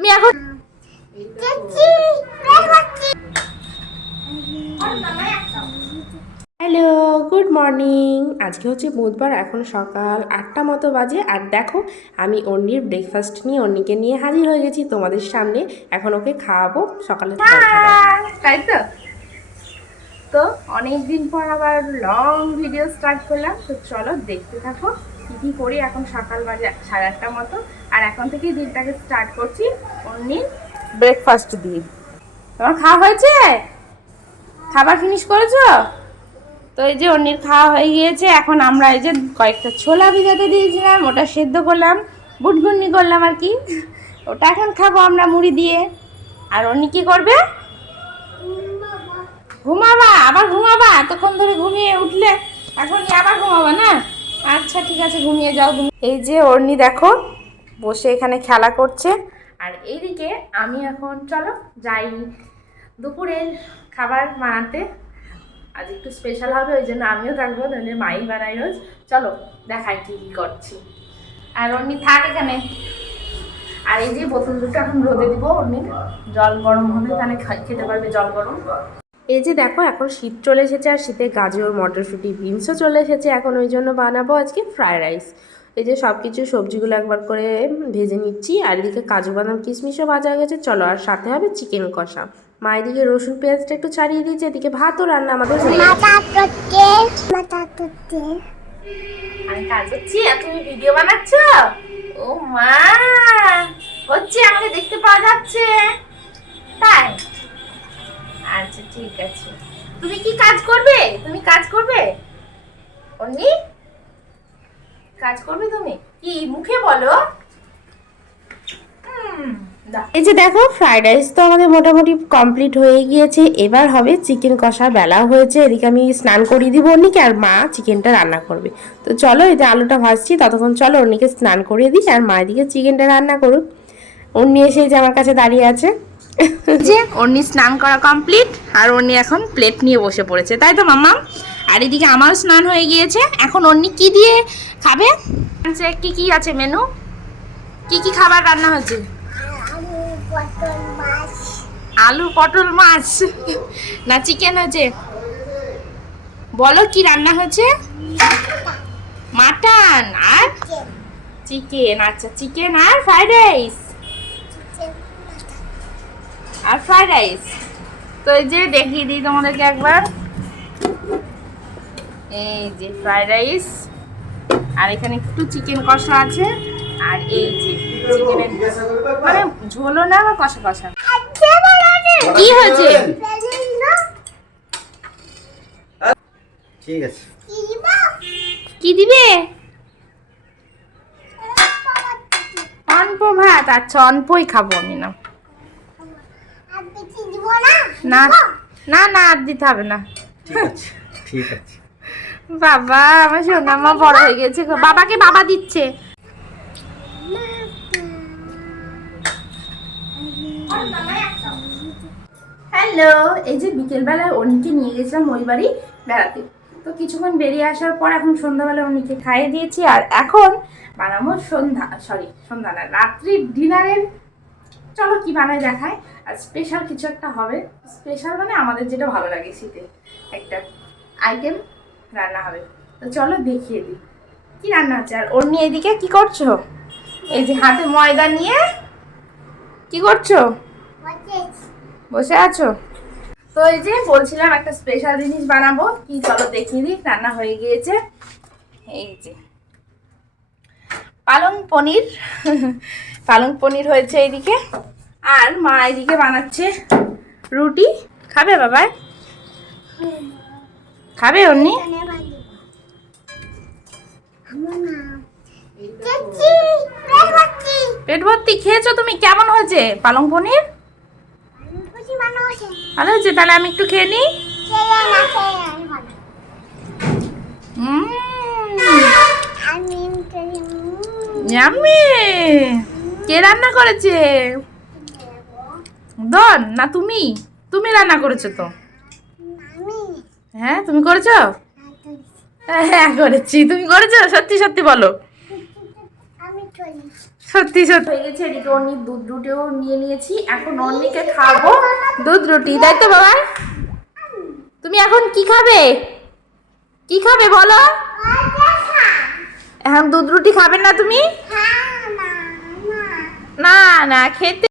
তুমি এখন hello good morning. আজকে হচ্ছে বুধবার এখন সকাল আটটা মতো বাজে। আর দেখো আমি অন্যির ব্রেকফাস্ট নিয়ে অন্যিকে নিয়ে হাজির হয়ে গেছি তোমাদের সামনে। এখন ওকে খাওয়াবো সকালে তাই তো? তো অনেক দিন পর আবার লং ভিডিও স্টার্ট করলাম। তো চলো দেখতে থাকো। কি কি করি এখন সকাল বাজে সাড়ে আটটার মতো। আর এখন থেকেই দিনটাকে স্টার্ট করছি অমনি ব্রেকফাস্ট দিয়ে। তোমার খাওয়া হয়েছে? খাবার ফিনিশ করেছ? তো এই যে অন্যের খাওয়া হয়ে গিয়েছে, এখন আমরা এই যে কয়েকটা ছোলা ভিজাতে দিয়েছিলাম, ওটা সেদ্ধ করলাম বুটগুন্নি করলাম আর কি। ওটা এখন খাব আমরা মুড়ি দিয়ে। আর অন্য কি করবে? ঘুমাবা, আবার ঘুমাবা, এতক্ষণ ধরে ঘুমিয়ে উঠলে এখন আবার ঘুমাবা না? আচ্ছা ঠিক আছে, ঘুমিয়ে যাও তুমি এই যে অর্নি দেখো, বসে এখানে খেলা করছে। আর এইদিকে আমি এখন, চলো, যাই। দুপুরের খাবার বানাতে। আজ একটু স্পেশাল হবে, ওই জন্য আমিও থাকব তাহলে মাই বানাই রোজ। চলো, দেখাই কি কি করছি। আর অর্নি থাক এখানে। আর এই যে বোতল দুটো এখন রোদে দিব অর্নি জল গরম হবে তাহলে খেতে পারবে জল গরম। এই যে দেখো এখন শীত চলে এসেছে আর শীতে গাজর মটরশুঁটি বিনসও চলে এসেছে এখন ওই জন্য বানাবো আজকে ফ্রায়েড রাইস এই যে সব কিছু সবজিগুলো একবার করে ভেজে নিচ্ছি আর এদিকে কাজু বাদাম কিশমিশও ভাজা হয়ে গেছে। চলো আর সাথে হবে চিকেন কষা। মা এদিকে রসুন পেঁয়াজটা একটু ছাড়িয়ে দিয়েছে এদিকে ভাতও রান্না আমাদের আমি কাজ করছি আর তুমি ভিডিও বানাচ্ছ? ও মা হচ্ছে আমাকে দেখতে পাওয়া যাচ্ছে। তাই। আচ্ছা ঠিক আছে। তুমি কি কাজ করবে? তুমি কাজ করবে? অন্নি? কাজ করবে তুমি? কি মুখে বলো? এই যে দেখো ফ্রাইড রাইস তো আমাদের মোটামুটি কমপ্লিট হয়ে গিয়েছে। এবার হবে চিকেন কষা বেলা হয়েছে। এদিকে আমি স্নান করিয়ে দিব অন্যকে আর মা চিকেনটা রান্না করবে। তো চলো এই যে আলুটা ভাজছি ততক্ষণ চলো অন্যকে স্নান করিয়ে দিই আর মা এদিকে চিকেনটা রান্না করুক। অন্য এসে যে আমার কাছে দাঁড়িয়ে আছে। যে অর্নি স্নান করা কমপ্লিট আর অর্নি এখন প্লেট নিয়ে বসে পড়েছে। তাই তো মাম্মা? আর এদিকে আমারও স্নান হয়ে গিয়েছে। এখন অর্নি কি দিয়ে খাবে? আচ্ছা, কি কি আছে মেনু? কি কি খাবার রান্না হয়েছে? আলু পটল মাছ। না চিকেন হয়েছে? বলো কি রান্না হয়েছে? মাটন আর চিকেন আচ্ছা চিকেন আর ফ্রাইড রাইস আর ফ্রাইড রাইস তো এই যে দেখিয়ে দিই তোমাদেরকে একবার। এই যে ফ্রাইড রাইস আর এখানে একটু চিকেন কষা আছে আর এই যে চিকেনের মানে ঝোলও না বা কষা কষা। কি হয়েছে? ঠিক আছে। কি দিবে? অল্প ভাত আচ্ছা অল্পই খাব আমি না। না না না আর দিতে হবে না। ঠিক আছে ঠিক আছে। বাবা আমার সোনামা বড় হয়ে গেছে বাবাকে বাবা দিচ্ছে। হ্যালো এই যে বিকেলবেলায় অনিকে নিয়ে গেছিলাম ওই বাড়ি বেড়াতে। তো কিছুক্ষণ বেরিয়ে আসার পর এখন সন্ধ্যাবেলা অনিকে খাইয়ে দিয়েছি। আর এখন বানাবো সন্ধ্যা সরি সন্ধ্যা না রাত্রির ডিনারের চলো কি বানায় দেখায়? আর স্পেশাল কিছু একটা হবে। স্পেশাল মানে আমাদের যেটা ভালো লাগে শীতে। একটা আইটেম রান্না হবে। তো চলো দেখিয়ে দিই। কি রান্না হচ্ছে? আর ওর নিয়ে এদিকে কি করছ? এই যে হাতে ময়দা নিয়ে কি করছ? বসে আছো। তো এই যে বলছিলাম একটা স্পেশাল জিনিস বানাবো। কি চলো দেখিয়ে দিই। রান্না হয়ে গিয়েছে। এই যে। পালং পনির। পালং পনির হয়েছে এইদিকে। আর মা এদিকে বানাচ্ছে রুটি। খাবে বাবা? খাবে অন্যি পেট ভর্তি। খেয়েছো তুমি? কেমন হয়েছে? পালং পনির? ভালো হয়েছে। তাহলে আমি একটু খেয়ে নিই। Yummy! কে রান্না করেছে? দন না তুমি? তুমি রান্না করেছ তো? হ্যাঁ তুমি করেছ? হ্যাঁ করেছি। তুমি করেছ? সত্যি সত্যি বলো। সত্যি সত্যি। গেছে, এদিকে অন্নির দুধ রুটিও নিয়ে নিয়েছি। এখন অন্নিকে খাব দুধ রুটি। তাই বাবা? তুমি এখন কি খাবে? কি খাবে বলো? এখন দুধ রুটি খাবেন না তুমি? না না খেতে